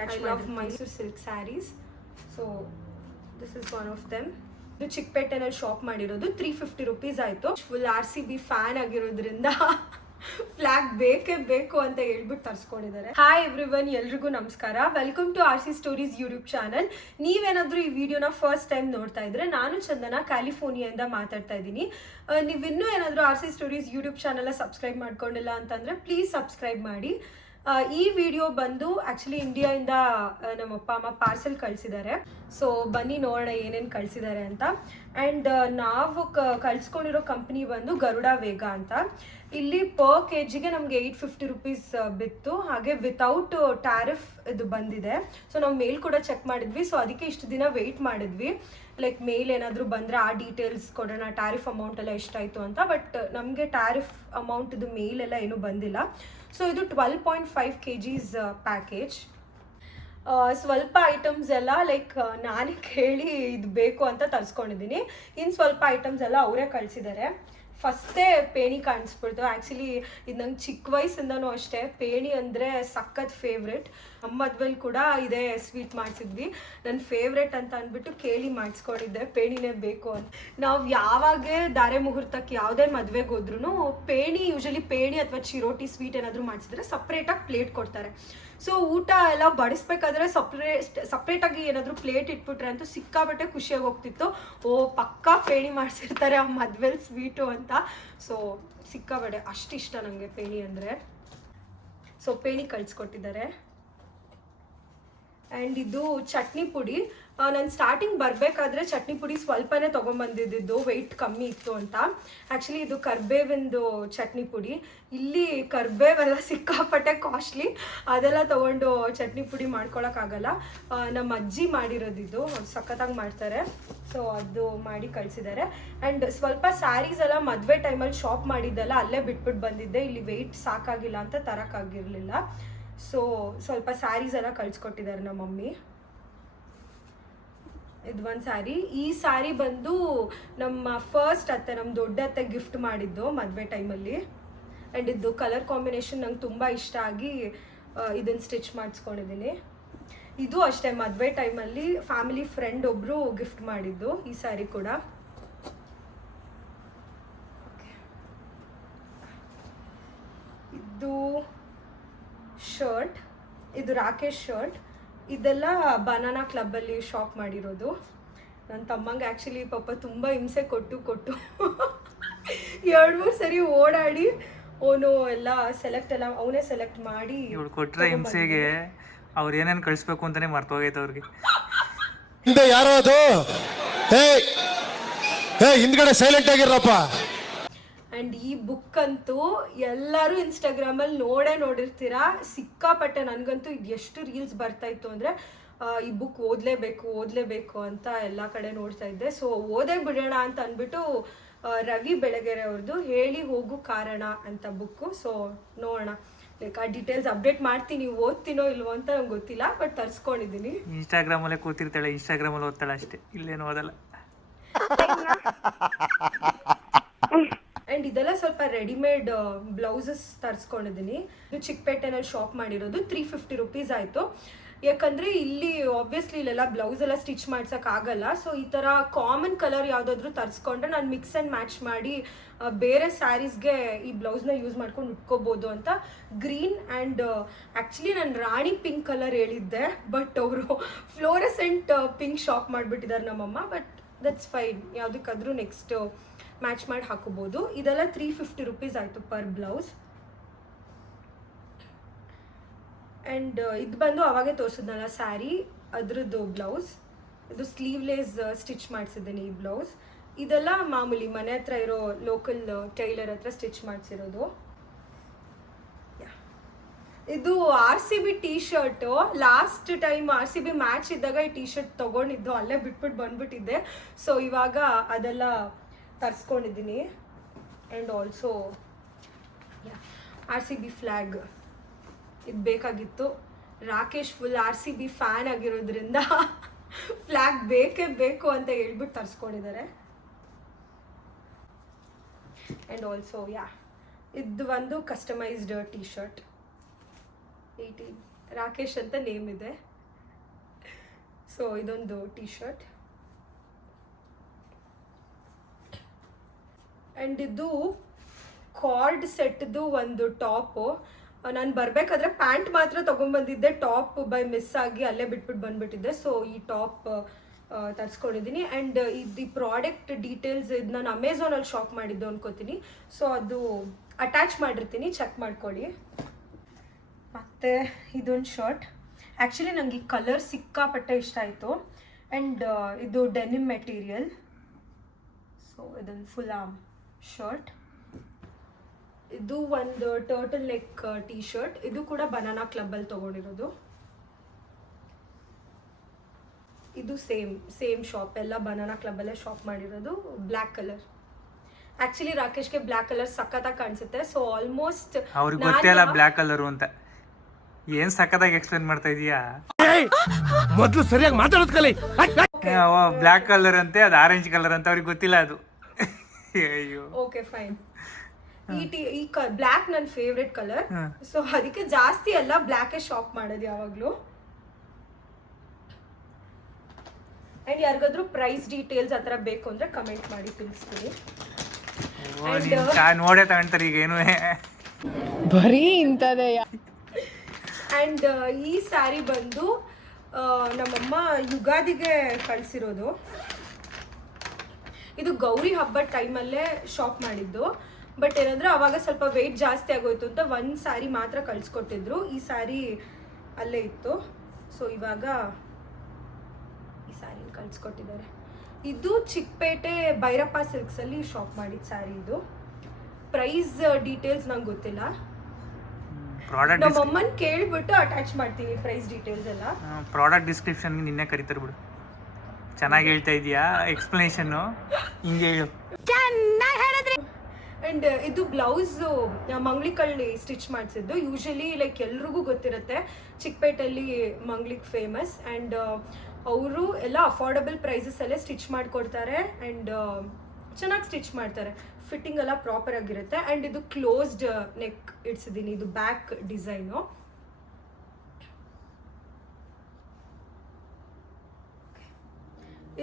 Attach love Mysuru silk saris. So this is one of them. ಇದು ಚಿಕ್ಕಪೇಟೆನಲ್ಲಿ shop ಮಾಡಿರೋದು. 350 rupees ಆಯಿತು. ಫುಲ್ RCB ಫ್ಯಾನ್ ಆಗಿರೋದ್ರಿಂದ ಫ್ಲಾಗ್ ಬೇಕೇ ಬೇಕು ಅಂತ ಹೇಳ್ಬಿಟ್ಟು ತರಿಸ್ಕೊಂಡಿದ್ದಾರೆ. ಹಾಯ್ ಎವ್ರಿವನ್, ಎಲ್ರಿಗೂ ನಮಸ್ಕಾರ. Welcome to RC stories YouTube channel. ನೀವೇನಾದರೂ ಈ ವಿಡಿಯೋನ ಫಸ್ಟ್ ಟೈಮ್ ನೋಡ್ತಾ ಇದ್ರೆ, ನಾನು ಚಂದನ ಕ್ಯಾಲಿಫೋರ್ನಿಯಾದಿಂದ ಮಾತಾಡ್ತಾ ಇದ್ದೀನಿ. ನೀವಿನ್ನೂ ಏನಾದರೂ RC ಸ್ಟೋರೀಸ್ ಯೂಟ್ಯೂಬ್ ಚಾನಲ್ನ ಸಬ್ಸ್ಕ್ರೈಬ್ ಮಾಡ್ಕೊಂಡಿಲ್ಲ ಅಂತಂದರೆ ಪ್ಲೀಸ್ ಸಬ್ಸ್ಕ್ರೈಬ್ ಮಾಡಿ. ಈ ವಿಡಿಯೋ ಬಂದು ಆ್ಯಕ್ಚುಲಿ ಇಂಡಿಯಾಯಿಂದ ನಮ್ಮ ಅಪ್ಪ ಅಮ್ಮ ಪಾರ್ಸೆಲ್ ಕಳಿಸಿದ್ದಾರೆ. ಸೊ ಬನ್ನಿ ನೋಡೋಣ ಏನೇನು ಕಳಿಸಿದ್ದಾರೆ ಅಂತ. ಆ್ಯಂಡ್ ನಾವು ಕಳಿಸ್ಕೊಂಡಿರೋ ಕಂಪ್ನಿ ಬಂದು ಗರುಡ ವೇಗ ಅಂತ. ಇಲ್ಲಿ ಪರ್ ಕೆಜಿಗೆ ನಮಗೆ 850 rupees ಬಿತ್ತು. ಹಾಗೆ ವಿತೌಟ್ ಟ್ಯಾರಿಫ್ ಇದು ಬಂದಿದೆ. ಸೊ ನಾವು ಮೇಲ್ ಕೂಡ ಚೆಕ್ ಮಾಡಿದ್ವಿ. ಸೊ ಅದಕ್ಕೆ ಇಷ್ಟು ದಿನ ವೆಯ್ಟ್ ಮಾಡಿದ್ವಿ, ಲೈಕ್ ಮೇಲ್ ಏನಾದರೂ ಬಂದರೆ ಆ ಡೀಟೇಲ್ಸ್ ಕೊಡೋಣ, ಟ್ಯಾರಿಫ್ ಅಮೌಂಟ್ ಎಲ್ಲ ಎಷ್ಟಾಯಿತು ಅಂತ. ಬಟ್ ನಮಗೆ ಟ್ಯಾರಿಫ್ ಅಮೌಂಟ್ ಇದು ಮೇಲ್ ಎಲ್ಲ ಏನೂ ಬಂದಿಲ್ಲ. ಸೊ ಇದು 12.5 kgs ಪ್ಯಾಕೇಜ್. ಸ್ವಲ್ಪ ಐಟಮ್ಸ್ ಎಲ್ಲ ಲೈಕ್ ನಾನೇ ಕೇಳಿ ಇದು ಬೇಕು ಅಂತ ತರಿಸ್ಕೊಂಡಿದ್ದೀನಿ. ಇನ್ನು ಸ್ವಲ್ಪ ಐಟಮ್ಸ್ ಎಲ್ಲ ಅವರೇ ಕಳಿಸಿದ್ದಾರೆ. ಫಸ್ಟೇ ಪೇಣಿ ಕಾಣಿಸ್ಬಿಡ್ತು. ಆ್ಯಕ್ಚುಲಿ ಇದು ನಂಗೆ ಚಿಕ್ಕ ವಯಸ್ಸಿಂದನೂ ಅಷ್ಟೇ ಪೇಣಿ ಅಂದರೆ ಸಖತ್ ಫೇವ್ರೆಟ್. ನಮ್ಮ ಮದುವೆಲಿ ಕೂಡ ಇದೇ ಸ್ವೀಟ್ ಮಾಡಿಸಿದ್ವಿ. ನನ್ನ ಫೇವ್ರೆಟ್ ಅಂತ ಅಂದ್ಬಿಟ್ಟು ಕೇಳಿ ಮಾಡಿಸ್ಕೊಂಡಿದ್ದೆ, ಪೇಣಿನೇ ಬೇಕು ಅಂತ. ನಾವು ಯಾವಾಗೇ ಧಾರೆ ಮುಹೂರ್ತಕ್ಕೆ ಯಾವುದೇ ಮದುವೆಗೆ ಹೋದ್ರೂ ಪೇಣಿ, ಯೂಶಲಿ ಪೇಣಿ ಅಥವಾ ಚಿರೋಟಿ ಸ್ವೀಟ್ ಏನಾದರೂ ಮಾಡಿಸಿದ್ರೆ ಸಪ್ರೇಟಾಗಿ ಪ್ಲೇಟ್ ಕೊಡ್ತಾರೆ. ಸೊ ಊಟ ಎಲ್ಲ ಬಡಿಸ್ಬೇಕಾದ್ರೆ ಸಪ್ರೇಟಾಗಿ ಏನಾದರೂ ಪ್ಲೇಟ್ ಇಟ್ಬಿಟ್ರೆ ಅಂತೂ ಸಿಕ್ಕಾಬಟ್ಟೆ ಖುಷಿಯಾಗಿ ಹೋಗ್ತಿತ್ತು. ಪಕ್ಕಾ ಪೇಣಿ ಮಾಡಿಸಿರ್ತಾರೆ ಆ ಮದುವೆಲಿ ಸ್ವೀಟು ಅಂತ. ಸೊ ಸಿಕ್ಕಾಬಟ್ಟೆ ಅಷ್ಟಿಷ್ಟ ನನಗೆ ಪೇಣಿ ಅಂದರೆ. ಸೊ ಪೇಣಿ ಕಳಿಸ್ಕೊಟ್ಟಿದ್ದಾರೆ. ಆ್ಯಂಡ್ ಇದು ಚಟ್ನಿ ಪುಡಿ. ನಾನು ಸ್ಟಾರ್ಟಿಂಗ್ ಬರಬೇಕಾದ್ರೆ ಚಟ್ನಿ ಪುಡಿ ಸ್ವಲ್ಪನೇ ತೊಗೊಂಬಂದಿದ್ದು, ವೆಯ್ಟ್ ಕಮ್ಮಿ ಇತ್ತು ಅಂತ. ಆ್ಯಕ್ಚುಲಿ ಇದು ಕರ್ಬೇವಿಂದು ಚಟ್ನಿ ಪುಡಿ. ಇಲ್ಲಿ ಕರ್ಬೇವೆಲ್ಲ ಸಿಕ್ಕಾಪಟ್ಟೆ ಕಾಸ್ಟ್ಲಿ, ಅದೆಲ್ಲ ತೊಗೊಂಡು ಚಟ್ನಿ ಪುಡಿ ಮಾಡ್ಕೊಳಕ್ಕಾಗಲ್ಲ. ನಮ್ಮ ಅಜ್ಜಿ ಮಾಡಿರೋದಿದ್ದು, ಸಖತ್ತಾಗಿ ಮಾಡ್ತಾರೆ. ಸೊ ಅದು ಮಾಡಿ ಕಳಿಸಿದ್ದಾರೆ. ಆ್ಯಂಡ್ ಸ್ವಲ್ಪ ಸ್ಯಾರೀಸ್ ಎಲ್ಲ ಮದುವೆ ಟೈಮಲ್ಲಿ ಶಾಪ್ ಮಾಡಿದ್ದೆಲ್ಲ ಅಲ್ಲೇ ಬಿಟ್ಬಿಟ್ಟು ಬಂದಿದ್ದೆ. ಇಲ್ಲಿ ವೆಯ್ಟ್ ಸಾಕಾಗಿಲ್ಲ ಅಂತ ತರೋಕ್ಕಾಗಿರಲಿಲ್ಲ. ಸೊ ಸ್ವಲ್ಪ ಸ್ಯಾರೀಸ್ ಎಲ್ಲ ಕಳಿಸ್ಕೊಟ್ಟಿದ್ದಾರೆ ನಮ್ಮ ಮಮ್ಮಿ. ಇದು ಒಂದು ಸ್ಯಾರಿ. ಈ ಸ್ಯಾರಿ ಬಂದು ನಮ್ಮ ಫಸ್ಟ್ ಅತ್ತೆ, ನಮ್ಮ ದೊಡ್ಡ ಅತ್ತೆ ಗಿಫ್ಟ್ ಮಾಡಿದ್ದು ಮದುವೆ ಟೈಮಲ್ಲಿ. ಆ್ಯಂಡ್ ಇದು ಕಲರ್ ಕಾಂಬಿನೇಷನ್ ನಂಗೆ ತುಂಬ ಇಷ್ಟ ಆಗಿ ಇದನ್ನು ಸ್ಟಿಚ್ ಮಾಡಿಸ್ಕೊಂಡಿದ್ದೀನಿ. ಇದು ಅಷ್ಟೇ ಮದುವೆ ಟೈಮಲ್ಲಿ ಫ್ಯಾಮಿಲಿ ಫ್ರೆಂಡ್ ಒಬ್ಬರು ಗಿಫ್ಟ್ ಮಾಡಿದ್ದು ಈ ಸ್ಯಾರಿ ಕೂಡ. ಇದು ಶರ್ಟ್, ಇದು ರಾಕೇಶ್ ಶರ್ಟ್. ಇದೆಲ್ಲ ಬನಾನಾ ಕ್ಲಬ್ಬಲ್ಲಿ ಶಾಪ್ ಮಾಡಿರೋದು. ನನ್ನ ತಮ್ಮಂಗೆ ಆ್ಯಕ್ಚುಲಿ ಪಾಪ ತುಂಬ ಹಿಂಸೆ ಕೊಟ್ಟು 2-3 ಸರಿ ಓಡಾಡಿ ಅವನು ಎಲ್ಲ ಅವನೇ ಸೆಲೆಕ್ಟ್ ಮಾಡಿ ಕೊಟ್ಟರೆ ಹಿಂಸೆಗೆ ಅವ್ರು ಏನೇನು ಕಳಿಸ್ಬೇಕು ಅಂತಾನೆ ಮರ್ತೋಗೈತೆ ಅವ್ರಿಗೆ. ಯಾರೋ ಅದು ಹಿಂದ್ಗಡೆ ಸೈಲೆಂಟ್ ಆಗಿರಪ್ಪ. ಆ್ಯಂಡ್ ಈ ಬುಕ್ ಅಂತೂ ಎಲ್ಲರೂ ಇನ್ಸ್ಟಾಗ್ರಾಮಲ್ಲಿ ನೋಡಿರ್ತೀರಾ. ಸಿಕ್ಕಾಪಟ್ಟೆ. ನನಗಂತೂ ಇದು ಎಷ್ಟು ರೀಲ್ಸ್ ಬರ್ತಾಯಿತ್ತು ಅಂದರೆ ಈ ಬುಕ್ ಓದಲೇಬೇಕು ಅಂತ ಎಲ್ಲ ಕಡೆ ನೋಡ್ತಾ ಇದ್ದೆ. ಸೊ ಓದೇ ಬಿಡೋಣ ಅಂತ ಅಂದ್ಬಿಟ್ಟು ರವಿ ಬೆಳಗೆರೆ ಅವ್ರದ್ದು ಹೇಳಿ ಹೋಗು ಕಾರಣ ಅಂತ ಬುಕ್ಕು. ಸೊ ನೋಡೋಣ, ಲೈಕ್ ಆ ಡೀಟೇಲ್ಸ್ ಅಪ್ಡೇಟ್ ಮಾಡ್ತೀನಿ. ಓದ್ತೀನೋ ಇಲ್ವೋ ಅಂತ ನಂಗೆ ಗೊತ್ತಿಲ್ಲ, ಬಟ್ ತರಿಸ್ಕೊಂಡಿದ್ದೀನಿ. ಇನ್ಸ್ಟಾಗ್ರಾಮಲ್ಲೇ ಕೂತಿರ್ತಾಳೆ, ಇನ್ಸ್ಟಾಗ್ರಾಮಲ್ಲಿ ಓದ್ತಾಳೆ ಅಷ್ಟೇ, ಇಲ್ಲೇನು ಓದಲ್ಲ. ಆ್ಯಂಡ್ ಇದೆಲ್ಲ ಸ್ವಲ್ಪ ರೆಡಿಮೇಡ್ ಬ್ಲೌಸಸ್ ತರಿಸ್ಕೊಂಡಿದ್ದೀನಿ. ಇದು ಚಿಕ್ಕಪೇಟೆನಲ್ಲಿ ಶಾಪ್ ಮಾಡಿರೋದು. 350 rupees ಆಯಿತು. ಯಾಕಂದರೆ ಇಲ್ಲಿ ಆಬ್ವಿಯಸ್ಲಿ ಇಲ್ಲೆಲ್ಲ ಬ್ಲೌಸ್ ಎಲ್ಲ ಸ್ಟಿಚ್ ಮಾಡ್ಸೋಕ್ಕಾಗಲ್ಲ. ಸೊ ಈ ಥರ ಕಾಮನ್ ಕಲರ್ ಯಾವುದಾದ್ರೂ ತರಿಸ್ಕೊಂಡ್ರೆ ನಾನು ಮಿಕ್ಸ್ ಆ್ಯಂಡ್ ಮ್ಯಾಚ್ ಮಾಡಿ ಬೇರೆ ಸ್ಯಾರೀಸ್ಗೆ ಈ ಬ್ಲೌಸ್ನ ಯೂಸ್ ಮಾಡ್ಕೊಂಡು ಉಟ್ಕೋಬೋದು ಅಂತ. ಗ್ರೀನ್ ಆ್ಯಂಡ್ ಆ್ಯಕ್ಚುಲಿ ನಾನು ರಾಣಿ ಪಿಂಕ್ ಕಲರ್ ಹೇಳಿದ್ದೆ, ಬಟ್ ಅವರು ಫ್ಲೋರೆಸೆಂಟ್ ಪಿಂಕ್ ಶಾಪ್ ಮಾಡಿಬಿಟ್ಟಿದ್ದಾರೆ ನಮ್ಮಮ್ಮ. ಬಟ್ ದಟ್ಸ್ ಫೈನ್, ಯಾವುದಕ್ಕಾದ್ರೂ ನೆಕ್ಸ್ಟ್ ಮ್ಯಾಚ್ ಮಾಡಿ ಹಾಕೋಬೋದು. ಇದೆಲ್ಲ 350 rupees ಆಯಿತು ಪರ್ ಬ್ಲೌಸ್. ಆ್ಯಂಡ್ ಇದು ಬಂದು ಅವಾಗೆ ತೋರಿಸಿದ್ನಲ್ಲ ಸ್ಯಾರಿ, ಅದ್ರದ್ದು ಬ್ಲೌಸ್. ಇದು ಸ್ಲೀವ್ಲೆಸ್ ಸ್ಟಿಚ್ ಮಾಡಿಸಿದ್ದೀನಿ ಈ ಬ್ಲೌಸ್. ಇದೆಲ್ಲ ಮಾಮೂಲಿ ಮನೆ ಹತ್ರ ಇರೋ ಲೋಕಲ್ ಟೈಲರ್ ಹತ್ರ ಸ್ಟಿಚ್ ಮಾಡಿಸಿರೋದು. ಇದು RCB T shirt. Last time RCB match ಇದ್ದಾಗ ಈ ಟೀ ಶರ್ಟ್ ತೊಗೊಂಡಿದ್ದು, ಅಲ್ಲೇ ಬಿಟ್ಬಿಟ್ಟು ಬಂದ್ಬಿಟ್ಟಿದ್ದೆ. ಸೊ ಇವಾಗ ಅದೆಲ್ಲ ತರಿಸ್ಕೊಂಡಿದ್ದೀನಿ. ಆ್ಯಂಡ್ ಆಲ್ಸೋ RCB ಫ್ಲ್ಯಾಗ್ ಇದು ಬೇಕಾಗಿತ್ತು. ರಾಕೇಶ್ ಫುಲ್ RCB ಫ್ಯಾನ್ ಆಗಿರೋದ್ರಿಂದ ಫ್ಲ್ಯಾಗ್ ಬೇಕೇ ಬೇಕು ಅಂತ ಹೇಳ್ಬಿಟ್ಟು ತರಿಸ್ಕೊಂಡಿದ್ದಾರೆ. ಆ್ಯಂಡ್ ಆಲ್ಸೋ ಇದು ಒಂದು ಕಸ್ಟಮೈಸ್ಡ್ ಟೀ ಶರ್ಟ್. 18 ರಾಕೇಶ್ ಅಂತ ನೇಮ್ ಇದೆ. ಸೊ ಇದೊಂದು ಟೀ ಶರ್ಟ್. ಆ್ಯಂಡ್ ಇದು ಕಾರ್ಡ್ ಸೆಟ್ದು ಒಂದು ಟಾಪು. ನಾನು ಬರಬೇಕಾದ್ರೆ ಪ್ಯಾಂಟ್ ಮಾತ್ರ ತೊಗೊಂಬಂದಿದ್ದೆ, ಟಾಪ್ ಬೈ ಮಿಸ್ ಆಗಿ ಅಲ್ಲೇ ಬಿಟ್ಬಿಟ್ಟು ಬಂದುಬಿಟ್ಟಿದ್ದೆ. ಸೊ ಈ ಟಾಪ್ ತರಿಸ್ಕೊಂಡಿದ್ದೀನಿ. ಆ್ಯಂಡ್ ಇದು ಪ್ರಾಡಕ್ಟ್ ಡೀಟೇಲ್ಸ್ ಇದು ನಾನು ಅಮೆಝಾನಲ್ಲಿ ಶಾಪ್ ಮಾಡಿದ್ದು ಅನ್ಕೋತೀನಿ. ಸೊ ಅದು ಅಟ್ಯಾಚ್ ಮಾಡಿರ್ತೀನಿ, ಚೆಕ್ ಮಾಡ್ಕೊಳ್ಳಿ. ಮತ್ತು ಇದೊಂದು ಶರ್ಟ್. ಆ್ಯಕ್ಚುಲಿ ನನಗೆ ಈ ಕಲರ್ ಸಿಕ್ಕಾಪಟ್ಟೆ ಇಷ್ಟ ಆಯಿತು. ಆ್ಯಂಡ್ ಇದು ಡೆನಿಮ್ ಮೆಟೀರಿಯಲ್. ಸೊ ಇದೊಂದು ಫುಲ್ ಆರ್ಮ್ ಶರ್ಟ್. ಇದು ಒಂದು ಟರ್ಟಲ್ ನೆಕ್ ಟೀ ಶರ್ಟ್. ಇದು ಕೂಡ ಬನಾನಾ ಕ್ಲಬ್ಬಲ್ಲಿ ತೊಗೊಂಡಿರೋದು. ಇದು ಸೇಮ್ ಶಾಪ್, ಎಲ್ಲ ಬನಾನಾ ಕ್ಲಬ್ಬಲ್ಲೇ ಶಾಪ್ ಮಾಡಿರೋದು. Black colour. ಆ್ಯಕ್ಚುಲಿ ರಾಕೇಶ್ಗೆ ಬ್ಲ್ಯಾಕ್ ಕಲರ್ ಸಖತ್ತಾಗಿ ಕಾಣಿಸುತ್ತೆ. ಸೊ ಆಲ್ಮೋಸ್ಟ್ ಅವ್ರಿಗೆ ಗೊತ್ತಿಲ್ಲ ಬ್ಲ್ಯಾಕ್ ಕಲರು ಅಂತ. ಏನ್ ಸಖತ್ತಾಗಿ ಎಕ್ಸ್ಪ್ಲೇನ್ ಮಾಡ್ತಾ ಇದೀಯಾ? ಮೊದಲು ಸರಿಯಾಗಿ ಮಾತಾಡೋದು ಕಲಿ. ಬ್ಲ್ಯಾಕ್ ಕಲರ್ ಅಂತೆ, ಅದು ಆರೆಂಜ್ ಕಲರ್ ಅಂತ ಅವ್ರಿಗೆ ಗೊತ್ತಿಲ್ಲ ಅದು. ಅಯ್ಯೋ. Okay fine. ಈ ಬ್ಲ್ಯಾಕ್ ನನ್ನ ಫೇವ್ರೆಟ್ ಕಲರ್. ಸೊ ಅದಕ್ಕೆ ಜಾಸ್ತಿ ಎಲ್ಲ ಬ್ಲ್ಯಾಕೇ ಶಾಪ್ ಮಾಡೋದು ಯಾವಾಗಲೂ. ಆ್ಯಂಡ್ ಯಾರಿಗಾದ್ರೂ ಪ್ರೈಸ್ ಡೀಟೇಲ್ಸ್ ಆ ಥರ ಬೇಕು ಅಂದರೆ ಕಮೆಂಟ್ ಮಾಡಿ ತಿಳಿಸ್ತೀನಿ. ನೋಡೇ ತಗೊಂತಾರೆ ಈಗ ಏನು ಬರೀ ಇಂಥದೇ. ಆ್ಯಂಡ್ ಈ ಸ್ಯಾರಿ ಬಂದು ನಮ್ಮಮ್ಮ ಯುಗಾದಿಗೆ ಕಳಿಸಿರೋದು. ಇದು ಗೌರಿ ಹಬ್ಬದ ಟೈಮಲ್ಲೇ ಶಾಪ್ ಮಾಡಿದ್ದು. ಬಟ್ ಏನಂದ್ರೆ ಅವಾಗ ಸ್ವಲ್ಪ ವೆಯ್ಟ್ ಜಾಸ್ತಿ ಆಗೋಯ್ತು ಅಂತ ಒಂದು ಸ್ಯಾರಿ ಮಾತ್ರ ಕಳಿಸ್ಕೊಟ್ಟಿದ್ರು. ಈ ಸ್ಯಾರಿ ಅಲ್ಲೇ ಇತ್ತು. ಸೊ ಇವಾಗ ಈ ಸ್ಯಾರಿನ ಕಳಿಸ್ಕೊಟ್ಟಿದ್ದಾರೆ. ಇದು ಚಿಕ್ಕಪೇಟೆ ಭೈರಪ್ಪ ಸಿಲ್ಕ್ಸಲ್ಲಿ ಶಾಪ್ ಮಾಡಿದ ಸ್ಯಾರಿ. ಇದು ಪ್ರೈಸ್ ಡೀಟೇಲ್ಸ್ ನಂಗೆ ಗೊತ್ತಿಲ್ಲ. ನಮ್ಮಮ್ಮನ ಕೇಳ್ಬಿಟ್ಟು ಅಟ್ಯಾಚ್ ಮಾಡ್ತೀವಿ ಪ್ರೈಸ್ ಡೀಟೇಲ್ಸ್ ಎಲ್ಲ. ಪ್ರಾಡಕ್ಟ್ ಡಿಸ್ಕ್ರಿಪ್ಷನ್ಗೆ ನಿನ್ನೆ ಕರೀತಾರೆ ಬಿಡು. ಚೆನ್ನಾಗಿ ಹೇಳ್ತಾ ಇದೀಯಾ ಎಕ್ಸ್ಪ್ಲನೇಷನ್ನು, ಹಿಂಗೆ ಹೇಳು. ಆ್ಯಂಡ್ ಇದು ಬ್ಲೌಸು ಮಂಗ್ಳಿಕಳ್ಳಿ ಸ್ಟಿಚ್ ಮಾಡಿಸಿದ್ದು. ಯೂಶಲಿ ಲೈಕ್ ಎಲ್ರಿಗೂ ಗೊತ್ತಿರುತ್ತೆ, ಚಿಕ್ಕಪೇಟೆಯಲ್ಲಿ ಮಂಗ್ಳಿಗೆ ಫೇಮಸ್. ಆ್ಯಂಡ್ ಅವರು ಎಲ್ಲ ಅಫೋರ್ಡಬಲ್ ಪ್ರೈಸಸಲ್ಲೇ ಸ್ಟಿಚ್ ಮಾಡಿಕೊಡ್ತಾರೆ. ಆ್ಯಂಡ್ ಚೆನ್ನಾಗಿ ಸ್ಟಿಚ್ ಮಾಡ್ತಾರೆ. ಫಿಟ್ಟಿಂಗ್ ಎಲ್ಲ ಪ್ರಾಪರ್ ಆಗಿರುತ್ತೆ. ಆ್ಯಂಡ್ ಇದು ಕ್ಲೋಸ್ಡ್ ನೆಕ್ ಇಡ್ಸಿದ್ದೀನಿ. ಇದು ಬ್ಯಾಕ್ ಡಿಸೈನು.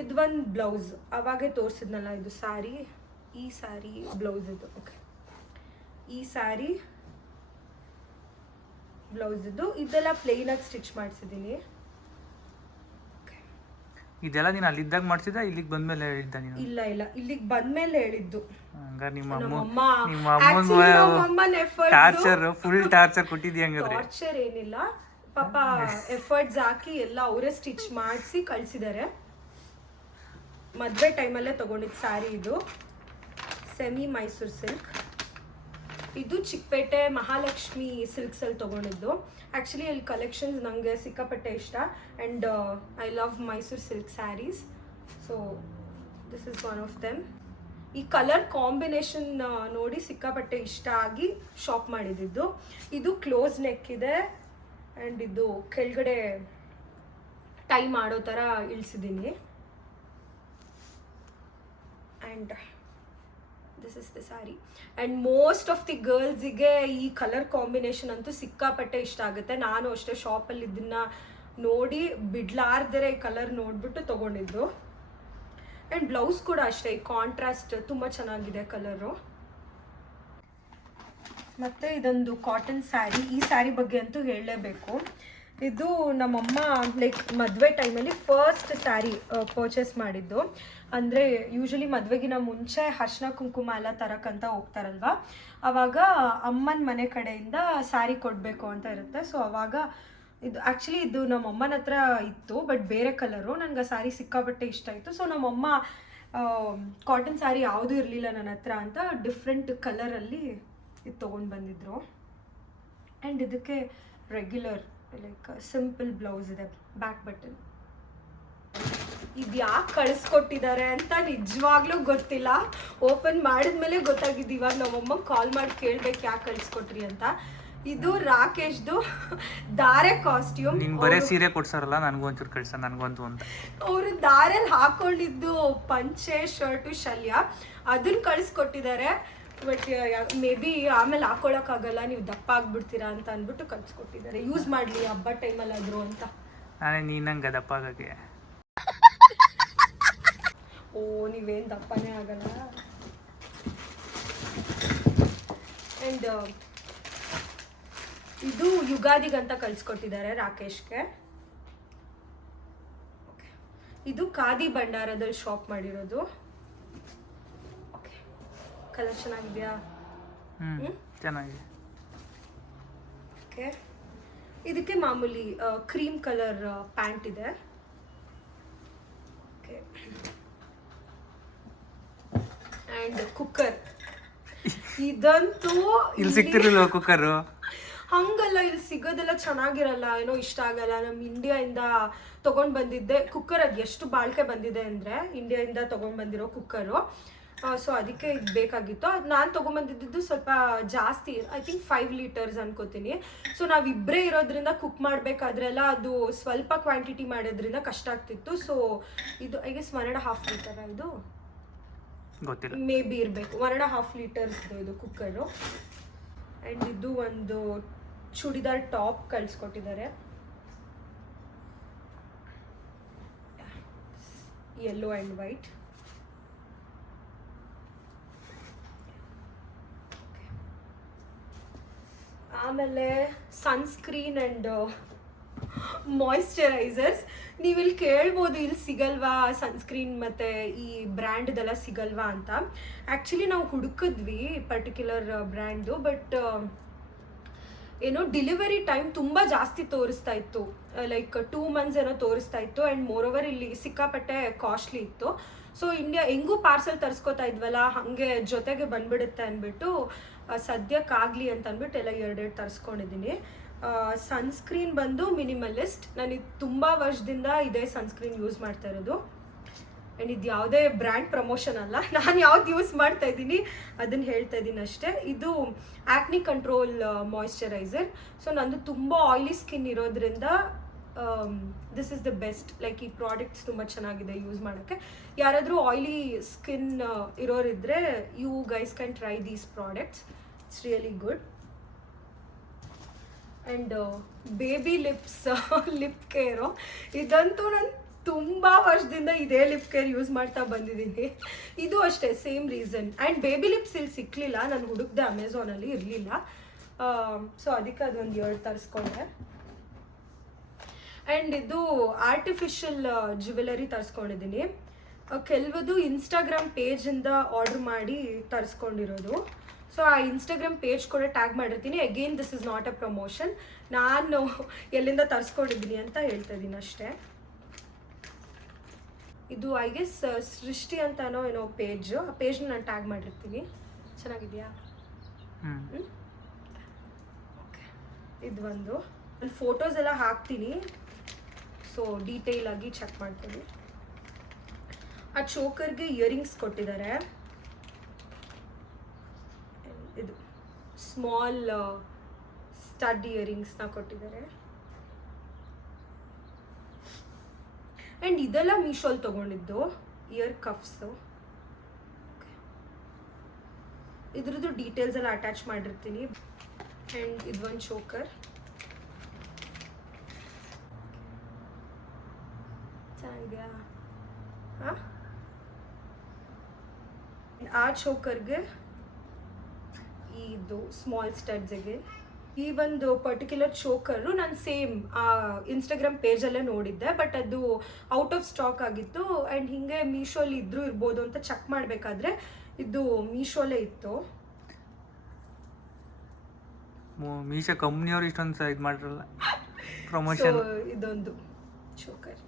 ಇದು ಒಂದು ಬ್ಲೌಸ್ ಅವಾಗೇ ತೋರಿಸಿದ್ನಲ್ಲ, ಇದು ಸ್ಯಾರಿ. ಈ ಸ್ಯಾರಿ ಬ್ಲೌಸ್ ಇದು. ಓಕೆ, ಈ ಸ್ಯಾರಿ ಬ್ಲೌಸ್ ಇದು. ಇದೆಲ್ಲ ಪ್ಲೇನಾಗಿ ಸ್ಟಿಚ್ ಮಾಡಿಸಿದ್ದೀನಿ. ಇದೆಲ್ಲ ನೀನು ಅಲ್ಲಿದ್ದಾಗ ಮಾಡ್ಸಿದ್ದ, ಇಲ್ಲಿಗೆ ಬಂದ್ಮೇಲೆ ಹೇಳಿದ್ದ ನೀನು? ಇಲ್ಲ ಇಲ್ಲಿಗೆ ಬಂದ್ಮೇಲೆ ಹೇಳಿದ್ದು. ಹಂಗಾರೆ ನಿಮ್ಮ ಅಮ್ಮನ ಟಾರ್ಚರ್, ಫುಲ್ ಟಾರ್ಚರ್ ಕೊಟ್ಟಿದ್ದೀಯ ಹಂಗಾದ್ರೆ? ಟಾರ್ಚರ್ ಏನಿಲ್ಲ ಪಾಪ, ಎಫರ್ಟ್ಸ್ ಹಾಕಿ ಎಲ್ಲ ಅವರೇ ಸ್ಟಿಚ್ ಮಾಡಿಸಿ ಕಳಿಸಿದ್ದಾರೆ. ಮದುವೆ ಟೈಮಲ್ಲೇ ತೊಗೊಂಡಿದ್ದು ಸ್ಯಾರಿ ಇದು. Semi Mysuru silk. ಇದು ಚಿಕ್ಕಪೇಟೆ ಮಹಾಲಕ್ಷ್ಮಿ ಸಿಲ್ಕ್ಸಲ್ಲಿ ತೊಗೊಂಡಿದ್ದು. ಆ್ಯಕ್ಚುಲಿ ಇಲ್ಲಿ ಕಲೆಕ್ಷನ್ಸ್ ನನಗೆ ಸಿಕ್ಕಾಪಟ್ಟೆ ಇಷ್ಟ. And I love Mysuru silk saris. So this is one of them. ಈ ಕಲರ್ ಕಾಂಬಿನೇಷನ್ ನೋಡಿ ಸಿಕ್ಕಾಪಟ್ಟೆ ಇಷ್ಟ ಆಗಿ ಶಾಪ್ ಮಾಡಿದ್ದು. ಇದು ಕ್ಲೋಸ್ ನೆಕ್ ಇದೆ. ಆ್ಯಂಡ್ ಇದು ಕೆಳಗಡೆ ಟೈ ಮಾಡೋ ಥರ ಇಳಿಸಿದ್ದೀನಿ. And this is the sari. And most of the ಗರ್ಲ್ಸಿಗೆ ಈ ಕಲರ್ ಕಾಂಬಿನೇಷನ್ ಅಂತೂ ಸಿಕ್ಕಾಪಟ್ಟೆ ಇಷ್ಟ ಆಗುತ್ತೆ. ನಾನು ಅಷ್ಟೇ ಶಾಪಲ್ಲಿ ಇದನ್ನು ನೋಡಿ ಬಿಡ್ಲಾರ್ದರೆ ಈ ಕಲರ್ ನೋಡಿಬಿಟ್ಟು ತೊಗೊಂಡಿದ್ದು. ಆ್ಯಂಡ್ ಬ್ಲೌಸ್ ಕೂಡ ಅಷ್ಟೇ, ಈ ಕಾಂಟ್ರಾಸ್ಟ್ ತುಂಬ ಚೆನ್ನಾಗಿದೆ ಕಲರು. ಮತ್ತು ಇದೊಂದು ಕಾಟನ್ ಸ್ಯಾರಿ. ಈ ಸ್ಯಾರಿ ಬಗ್ಗೆ ಅಂತೂ ಹೇಳಲೇಬೇಕು. ಇದು ನಮ್ಮಮ್ಮ ಲೈಕ್ ಮದುವೆ ಟೈಮಲ್ಲಿ ಫಸ್ಟ್ ಸ್ಯಾರಿ ಪರ್ಚೇಸ್ ಮಾಡಿದ್ದು. ಅಂದರೆ ಯೂಶಲಿ ಮದುವೆಗಿನ ಮುಂಚೆ ಅರ್ಶಿನ ಕುಂಕುಮ ಎಲ್ಲ ತರಕ್ಕಂತ ಹೋಗ್ತಾರಲ್ವ, ಆವಾಗ ಅಮ್ಮನ ಮನೆ ಕಡೆಯಿಂದ ಸ್ಯಾರಿ ಕೊಡಬೇಕು ಅಂತ ಇರುತ್ತೆ. ಸೊ ಆವಾಗ ಇದು ಆ್ಯಕ್ಚುಲಿ ಇದು ನಮ್ಮಮ್ಮನ ಹತ್ರ ಇತ್ತು, ಬಟ್ ಬೇರೆ ಕಲರು. ನನಗೆ ಆ ಸ್ಯಾರಿ ಸಿಕ್ಕಾಪಟ್ಟೆ ಇಷ್ಟ ಆಯಿತು. ಸೊ ನಮ್ಮಮ್ಮ ಕಾಟನ್ ಸ್ಯಾರಿ ಯಾವುದೂ ಇರಲಿಲ್ಲ ನನ್ನ ಹತ್ರ ಅಂತ ಡಿಫ್ರೆಂಟ್ ಕಲರಲ್ಲಿ ಇದು ತೊಗೊಂಡು ಬಂದಿದ್ರು. ಆ್ಯಂಡ್ ಇದಕ್ಕೆ ರೆಗ್ಯುಲರ್ ಲೈಕ್ ಸಿಂಪಲ್ ಬ್ಲೌಸ್ ಇದೆ, ಬ್ಯಾಕ್ ಬಟನ್. ಇದು ಯಾಕೆ ಕಳಿಸ್ಕೊಟ್ಟಿದ್ದಾರೆ ಅಂತ ನಿಜವಾಗ್ಲೂ ಗೊತ್ತಿಲ್ಲ. ಓಪನ್ ಮಾಡಿದ್ಮೇಲೆ ಗೊತ್ತಾಗಿದ್ದು. ಇವಾಗ ನಮ್ಮಮ್ಮ ಕಾಲ್ ಮಾಡಿ ಕೇಳ್ಬೇಕು ಯಾಕೆ ಕಳಿಸ್ಕೊಟ್ರಿ ಅಂತ. ಇದು ರಾಕೇಶ್ದು ದಾರೆ ಕಾಸ್ಟ್ಯೂಮ್. ನೀನು ಬರೇ ಸೀರೆ ಕೊಡ್ಸಾರಲ್ಲ, ನನಗೊಂಚೂರು ಕಳಿಸ, ನನಗಂತೂ ಅಂತ. ಅವರು ದಾರೆಲ್ಲಿ ಹಾಕೊಂಡಿದ್ದು ಪಂಚೆ ಶರ್ಟು ಶಲ್ಯ, ಅದನ್ನ ಕಳಿಸ್ಕೊಟ್ಟಿದ್ದಾರೆ. ಬಟ್ ಮೇ ಬಿ ಆಮೇಲೆ ಹಾಕೊಳಕ್ಕಾಗಲ್ಲ, ನೀವು ದಪ್ಪ ಆಗ್ಬಿಡ್ತೀರಾ ಅಂತ ಅಂದ್ಬಿಟ್ಟು ಕಳಿಸ್ಕೊಟ್ಟಿದ್ದಾರೆ. ಯೂಸ್ ಮಾಡಲಿ ಹಬ್ಬ ಟೈಮಲ್ಲಾದ್ರು ಅಂತ. ನಾನೇ ನೀನಂಗೆ ದಪ್ಪ ಆಗಕ್ಕೆ ಓ ನೀವೇನು ದಪ್ಪನೇ ಆಗಲ್ಲ. ಆ್ಯಂಡ್ ಇದು ಯುಗಾದಿಗಂತ ಕಳಿಸ್ಕೊಟ್ಟಿದ್ದಾರೆ ರಾಕೇಶ್ಗೆ. ಇದು ಖಾದಿ ಭಂಡಾರದಲ್ಲಿ ಶಾಪ್ ಮಾಡಿರೋದು. ಓಕೆ, ಕಲರ್ ಚೆನ್ನಾಗಿದೆಯಾ? ಚೆನ್ನಾಗಿದೆ. ಓಕೆ, ಇದಕ್ಕೆ ಮಾಮೂಲಿ ಕ್ರೀಮ್ ಕಲರ್ ಪ್ಯಾಂಟ್ ಇದೆ. ಓಕೆ, ಆ್ಯಂಡ್ ಕುಕ್ಕರ್ ಇದಂತೂ ಇಲ್ಲಿ ಸಿಗ್ತಿರಲಿಲ್ಲ ಕುಕ್ಕರು. ಹಂಗಲ್ಲ, ಇಲ್ಲಿ ಸಿಗೋದೆಲ್ಲ ಚೆನ್ನಾಗಿರಲ್ಲ, ಏನೋ ಇಷ್ಟ ಆಗಲ್ಲ. ನಮ್ಮ ಇಂಡಿಯಾಯಿಂದ ತೊಗೊಂಡು ಬಂದಿದ್ದೆ ಕುಕ್ಕರ್. ಅದು ಎಷ್ಟು ಬಾಳಿಕೆ ಬಂದಿದೆ ಅಂದರೆ ಇಂಡಿಯಾದಿಂದ ತೊಗೊಂಡು ಬಂದಿರೋ ಕುಕ್ಕರು. ಸೊ ಅದಕ್ಕೆ ಇದು ಬೇಕಾಗಿತ್ತು. ಅದು ನಾನು ತೊಗೊಂಬಂದಿದ್ದು ಸ್ವಲ್ಪ ಜಾಸ್ತಿ, ಐ ಥಿಂಕ್ 5 ಲೀಟರ್ಸ್ ಅನ್ಕೋತೀನಿ. ಸೊ ನಾವಿಬ್ಬರೇ ಇರೋದ್ರಿಂದ ಕುಕ್ ಮಾಡಬೇಕಾದ್ರೆಲ್ಲ ಅದು ಸ್ವಲ್ಪ ಕ್ವಾಂಟಿಟಿ ಮಾಡೋದ್ರಿಂದ ಕಷ್ಟ ಆಗ್ತಿತ್ತು. ಸೊ ಇದು ಐ ಗೆಸ್ 1.5 ಲೀಟರ್, ಇದು ಗೊತ್ತಿಲ್ಲ, ಮೇ ಬಿ ಇರಬೇಕು. 1.5 ಲೀಟರ್ಸ್ ಇದು ಕುಕ್ಕರು. ಆ್ಯಂಡ್ ಇದು ಒಂದು ಚೂಡಿದಾರ್ ಟಾಪ್ ಕಳಿಸ್ಕೊಟ್ಟಿದ್ದಾರೆ, ಯೆಲ್ಲೋ ಆ್ಯಂಡ್ ವೈಟ್. ಆಮೇಲೆ ಸನ್ಸ್ಕ್ರೀನ್ ಆ್ಯಂಡ್ ಮಾಯಿಶ್ಚರೈಸರ್ಸ್. ನೀವು ಇಲ್ಲಿ ಕೇಳ್ಬೋದು, ಇಲ್ಲಿ ಸಿಗಲ್ವಾ ಸನ್ಸ್ಕ್ರೀನ್ ಮತ್ತು ಈ ಬ್ರ್ಯಾಂಡ್ದೆಲ್ಲ ಸಿಗಲ್ವಾ ಅಂತ. ಆ್ಯಕ್ಚುಲಿ ನಾವು ಹುಡುಕಿದ್ವಿ ಪರ್ಟಿಕ್ಯುಲರ್ ಬ್ರ್ಯಾಂಡು, ಬಟ್ ಏನೋ ಡೆಲಿವರಿ ಟೈಮ್ ತುಂಬ ಜಾಸ್ತಿ ತೋರಿಸ್ತಾ ಇತ್ತು, ಲೈಕ್ 2 ಮಂತ್ಸ್ ಏನೋ ತೋರಿಸ್ತಾ ಇತ್ತು. ಆ್ಯಂಡ್ ಮೋರೋವರ್ ಇಲ್ಲಿ ಸಿಕ್ಕಾಪಟ್ಟೆ ಕಾಸ್ಟ್ಲಿ ಇತ್ತು. ಸೊ ಇಂಡಿಯಾ ಹೆಂಗೂ ಪಾರ್ಸೆಲ್ ತರಿಸ್ಕೊತಾ ಇದ್ವಲ್ಲ, ಹಾಗೆ ಜೊತೆಗೆ ಬಂದ್ಬಿಡುತ್ತೆ ಅಂದ್ಬಿಟ್ಟು ಸದ್ಯಕ್ಕಾಗಲಿ ಅಂತ ಅಂದ್ಬಿಟ್ಟು ಎಲ್ಲ 2 ತರಿಸ್ಕೊಂಡಿದ್ದೀನಿ. ಸನ್ಸ್ಕ್ರೀನ್ ಬಂದು ಮಿನಿಮಲಿಸ್ಟ್. ನನಗೆ ತುಂಬ ವರ್ಷದಿಂದ ಇದೇ ಸನ್ಸ್ಕ್ರೀನ್ ಯೂಸ್ ಮಾಡ್ತಾ ಇರೋದು. ಆ್ಯಂಡ್ ಇದು ಯಾವುದೇ ಬ್ರ್ಯಾಂಡ್ ಪ್ರಮೋಷನ್ ಅಲ್ಲ, ನಾನು ಯಾವ್ದು ಯೂಸ್ ಮಾಡ್ತಾ ಇದ್ದೀನಿ ಅದನ್ನು ಹೇಳ್ತಾ ಇದ್ದೀನಿ ಅಷ್ಟೇ. ಇದು ಆ್ಯಕ್ನಿ ಕಂಟ್ರೋಲ್ ಮಾಯಿಶ್ಚರೈಸರ್. ಸೊ ನಂದು ತುಂಬ ಆಯಿಲಿ ಸ್ಕಿನ್ ಇರೋದ್ರಿಂದ this is the best. Like ಈ ಪ್ರಾಡಕ್ಟ್ಸ್ ತುಂಬ ಚೆನ್ನಾಗಿದೆ ಯೂಸ್ ಮಾಡೋಕ್ಕೆ. ಯಾರಾದರೂ ಆಯಿಲಿ ಸ್ಕಿನ್ ಇರೋರಿದ್ದರೆ you guys can try these products, it's really good. And baby lips lip care, ಇದಂತೂ ನಾನು ತುಂಬ ವರ್ಷದಿಂದ ಇದೇ ಲಿಪ್ ಕೇರ್ ಯೂಸ್ ಮಾಡ್ತಾ ಬಂದಿದ್ದೀನಿ. ಇದು ಅಷ್ಟೇ same reason. And baby lips ಇಲ್ಲಿ ಸಿಕ್ಕಲಿಲ್ಲ, ನಾನು ಹುಡುಕ್ದೆ ಅಮೆಝಾನಲ್ಲಿ, ಇರಲಿಲ್ಲ. ಸೊ ಅದಕ್ಕೆ ಅದೊಂದು 2 ತರಿಸ್ಕೊಂಡೆ. ಆ್ಯಂಡ್ ಇದು ಆರ್ಟಿಫಿಷಿಯಲ್ ಜ್ಯುವೆಲರಿ ತರಿಸ್ಕೊಂಡಿದ್ದೀನಿ. ಕೆಲವದು ಇನ್ಸ್ಟಾಗ್ರಾಮ್ ಪೇಜಿಂದ ಆರ್ಡ್ರ್ ಮಾಡಿ ತರಿಸ್ಕೊಂಡಿರೋದು. ಸೊ ಆ ಇನ್ಸ್ಟಾಗ್ರಾಮ್ ಪೇಜ್ ಕೂಡ ಟ್ಯಾಗ್ ಮಾಡಿರ್ತೀನಿ. Again this is not a promotion, ನಾನು ಎಲ್ಲಿಂದ ತರಿಸ್ಕೊಂಡಿದ್ದೀನಿ ಅಂತ ಹೇಳ್ತಾ ಇದ್ದೀನಿ ಅಷ್ಟೇ. ಇದು ಐ ಗೆಸ್ ಸೃಷ್ಟಿ ಅಂತಾನೋ ಏನೋ ಪೇಜ್, ಆ ಪೇಜ್ನ ನಾನು ಟ್ಯಾಗ್ ಮಾಡಿರ್ತೀನಿ. ಚೆನ್ನಾಗಿದೆಯಾ? ಓಕೆ, ಇದು ಒಂದು ನಾನು ಫೋಟೋಸ್ ಎಲ್ಲ ಹಾಕ್ತೀನಿ, ಸೊ ಡೀಟೇಲ್ ಆಗಿ ಚೆಕ್ ಮಾಡ್ತೀನಿ. ಆ ಚೋಕರ್ಗೆ ಇಯರಿಂಗ್ಸ್ ಕೊಟ್ಟಿದ್ದಾರೆ. ಇದು ಸ್ಮಾಲ್ ಸ್ಟಡ್ ಇಯರಿಂಗ್ಸ್ನ ಕೊಟ್ಟಿದ್ದಾರೆ. ಆ್ಯಂಡ್ ಇದೆಲ್ಲ ಮೀಶೋಲ್ಲಿ ತೊಗೊಂಡಿದ್ದು ಇಯರ್ ಕಫ್ಸು. ಇದ್ರದ್ದು ಡೀಟೇಲ್ಸ್ ಎಲ್ಲ ಅಟ್ಯಾಚ್ ಮಾಡಿರ್ತೀನಿ. ಆ್ಯಂಡ್ ಇದೊಂದು ಚೋಕರ್ ಚೆನ್ನಾಗಿದೆಯಾ? ಹಾಂ, ಆ ಚೋಕರ್ಗೆ ಇದು ಸ್ಮಾಲ್ ಸ್ಟಡ್ಸ್ಗೆ. ಈ ಒಂದು ಪರ್ಟಿಕ್ಯುಲರ್ ಚೋಕರು ನಾನು ಸೇಮ್ ಇನ್ಸ್ಟಾಗ್ರಾಮ್ ಪೇಜಲ್ಲೇ ನೋಡಿದ್ದೆ, ಬಟ್ ಅದು ಔಟ್ ಆಫ್ ಸ್ಟಾಕ್ ಆಗಿತ್ತು. ಆ್ಯಂಡ್ ಹೀಗೆ ಮೀಶೋಲಿ ಇದ್ರೂ ಇರ್ಬೋದು ಅಂತ ಚೆಕ್ ಮಾಡಬೇಕಾದ್ರೆ ಇದು ಮೀಶೋಲೇ ಇತ್ತು. ಮೀಶೋ ಕಂಪ್ನಿಯವರು ಇಷ್ಟೊಂದು ಇದು ಮಾಡಿರಲ್ಲ ಪ್ರಮೋಷನ್. ಇದೊಂದು ಚೋಕರ್.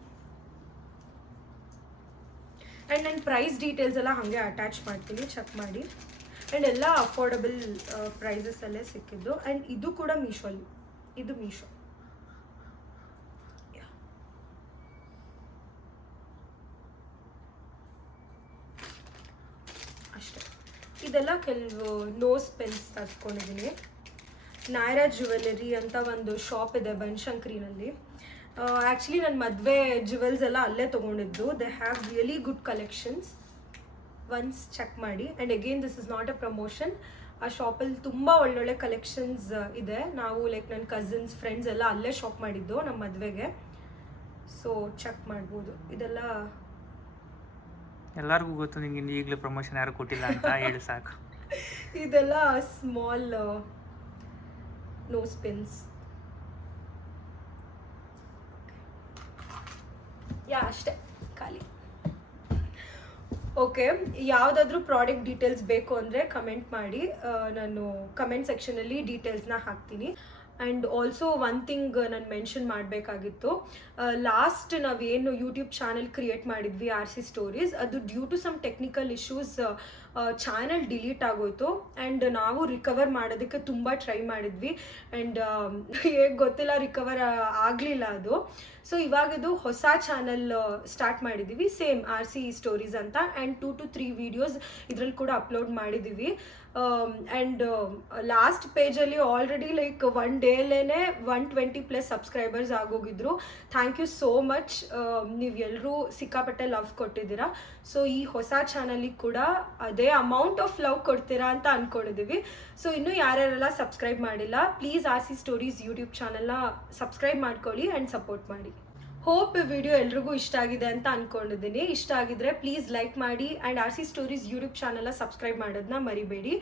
ಆ್ಯಂಡ್ ನಾನು ಪ್ರೈಸ್ ಡೀಟೇಲ್ಸ್ ಎಲ್ಲ ಹಾಗೆ ಅಟ್ಯಾಚ್ ಮಾಡ್ತೀನಿ, ಚೆಕ್ ಮಾಡಿ. ಆ್ಯಂಡ್ ಎಲ್ಲ ಅಫೋರ್ಡಬಲ್ ಪ್ರೈಸಸಲ್ಲೇ ಸಿಕ್ಕಿದ್ದು. ಆ್ಯಂಡ್ ಇದು ಕೂಡ ಮೀಶೋಲಿ, ಇದು ಮೀಶೋ. ಅಷ್ಟೇ. ಇದೆಲ್ಲ ಕೆಲವು ನೋಸ್ ಪೆನ್ಸ್ ತರಿಸ್ಕೊಂಡಿದ್ದೀನಿ. ನಾಯರಾ ಜ್ಯುವೆಲರಿ ಅಂತ ಒಂದು ಶಾಪ್ ಇದೆ ಬನಶಂಕರಿನಲ್ಲಿ. ಆ್ಯಕ್ಚುಲಿ ನನ್ನ ಮದುವೆ ಜ್ಯುವೆಲ್ಸ್ ಎಲ್ಲ ಅಲ್ಲೇ ತೊಗೊಂಡಿದ್ದು. They have really good collections, once check ಮಾಡಿ. And again this is not a promotion. ಆ ಶಾಪಲ್ಲಿ ತುಂಬ ಒಳ್ಳೊಳ್ಳೆ ಕಲೆಕ್ಷನ್ಸ್ ಇದೆ. ನಾವು ಲೈಕ್ ನನ್ನ ಕಸಿನ್ಸ್ ಫ್ರೆಂಡ್ಸ್ ಎಲ್ಲ ಅಲ್ಲೇ ಶಾಪ್ ಮಾಡಿದ್ದು ನಮ್ಮ ಮದುವೆಗೆ. ಸೊ ಚೆಕ್ ಮಾಡ್ಬೋದು. ಇದೆಲ್ಲ ಎಲ್ಲರಿಗೂ ಗೊತ್ತು ನಿಂಗೆ ಈಗಲೂ ಪ್ರಮೋಷನ್ ಯಾರು ಕೊಟ್ಟಿಲ್ಲ ಅಂತ ಹೇಳಿ ಸಾಕು. ಇದೆಲ್ಲ ಸ್ಮಾಲ್ ನೋಸ್ ಪಿನ್ಸ್. ಅಷ್ಟೇ ಖಾಲಿ. ಓಕೆ, ಯಾವುದಾದ್ರೂ ಪ್ರಾಡಕ್ಟ್ ಡೀಟೇಲ್ಸ್ ಬೇಕು ಅಂದರೆ ಕಮೆಂಟ್ ಮಾಡಿ, ನಾನು ಕಮೆಂಟ್ ಸೆಕ್ಷನಲ್ಲಿ ಡೀಟೇಲ್ಸ್ನ ಹಾಕ್ತೀನಿ. ಆ್ಯಂಡ್ ಆಲ್ಸೋ ಒನ್ ಥಿಂಗ್ ನಾನು ಮೆನ್ಷನ್ ಮಾಡಬೇಕಾಗಿತ್ತು, ಲಾಸ್ಟ್ ನಾವೇನು ಯೂಟ್ಯೂಬ್ ಚಾನಲ್ ಕ್ರಿಯೇಟ್ ಮಾಡಿದ್ವಿ RC ಸ್ಟೋರೀಸ್, ಅದು due to some technical issues channel delete ಆಗೋಯ್ತು. ಆ್ಯಂಡ್ ನಾವು ರಿಕವರ್ ಮಾಡೋದಕ್ಕೆ ತುಂಬ ಟ್ರೈ ಮಾಡಿದ್ವಿ. ಆ್ಯಂಡ್ ಹೇಗೆ ಗೊತ್ತಿಲ್ಲ, ರಿಕವರ್ ಆಗಲಿಲ್ಲ ಅದು. ಸೊ ಇವಾಗದು ಹೊಸ ಚಾನಲ್ ಸ್ಟಾರ್ಟ್ ಮಾಡಿದ್ದೀವಿ, ಸೇಮ್ RC ಸ್ಟೋರೀಸ್ ಅಂತ. ಆ್ಯಂಡ್ 2 to 3 ವೀಡಿಯೋಸ್ ಇದರಲ್ಲಿ ಕೂಡ ಅಪ್ಲೋಡ್ ಮಾಡಿದ್ದೀವಿ. ಆ್ಯಂಡ್ ಲಾಸ್ಟ್ ಪೇಜಲ್ಲಿ ಆಲ್ರೆಡಿ ಲೈಕ್ 1 ಡೇಲೇ 120+ ಸಬ್ಸ್ಕ್ರೈಬರ್ಸ್ ಆಗೋಗಿದ್ರು. ಥ್ಯಾಂಕ್ ಯು ಸೋ ಮಚ್, ನೀವೆಲ್ಲರೂ ಸಿಕ್ಕಾಪಟ್ಟೆ ಲವ್ ಕೊಟ್ಟಿದ್ದೀರಾ. ಸೊ ಈ ಹೊಸ ಚಾನಲಿಗೆ ಕೂಡ ಅದೇ ಅಮೌಂಟ್ ಆಫ್ ಲವ್ ಕೊಡ್ತೀರಾ ಅಂತ ಅಂದ್ಕೊಂಡಿದ್ದೀವಿ. ಸೊ ಇನ್ನೂ ಯಾರ್ಯಾರೆಲ್ಲ ಸಬ್ಸ್ಕ್ರೈಬ್ ಮಾಡಿಲ್ಲ, ಪ್ಲೀಸ್ RC ಸ್ಟೋರೀಸ್ ಯೂಟ್ಯೂಬ್ ಚಾನಲ್ನ ಸಬ್ಸ್ಕ್ರೈಬ್ ಮಾಡ್ಕೊಳ್ಳಿ ಆ್ಯಂಡ್ ಸಪೋರ್ಟ್ ಮಾಡಿ. ಹೋಪ್ ಈ ವಿಡಿಯೋ ಎಲ್ರಿಗೂ ಇಷ್ಟ ಆಗಿದೆ ಅಂತ ಅಂದ್ಕೊಂಡಿದ್ದೀನಿ. ಇಷ್ಟ ಆಗಿದ್ರೆ ಪ್ಲೀಸ್ ಲೈಕ್ ಮಾಡಿ ಆ್ಯಂಡ್ RC ಸ್ಟೋರೀಸ್ ಯೂಟ್ಯೂಬ್ ಚಾನಲ್ನ ಸಬ್ಸ್ಕ್ರೈಬ್ ಮಾಡೋದನ್ನ ಮರಿಬೇಡಿ.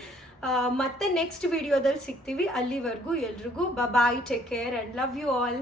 ಮತ್ತೆ ನೆಕ್ಸ್ಟ್ ವಿಡಿಯೋದಲ್ಲಿ ಸಿಗ್ತೀವಿ. ಅಲ್ಲಿವರೆಗೂ ಎಲ್ರಿಗೂ bye, take care and love you all.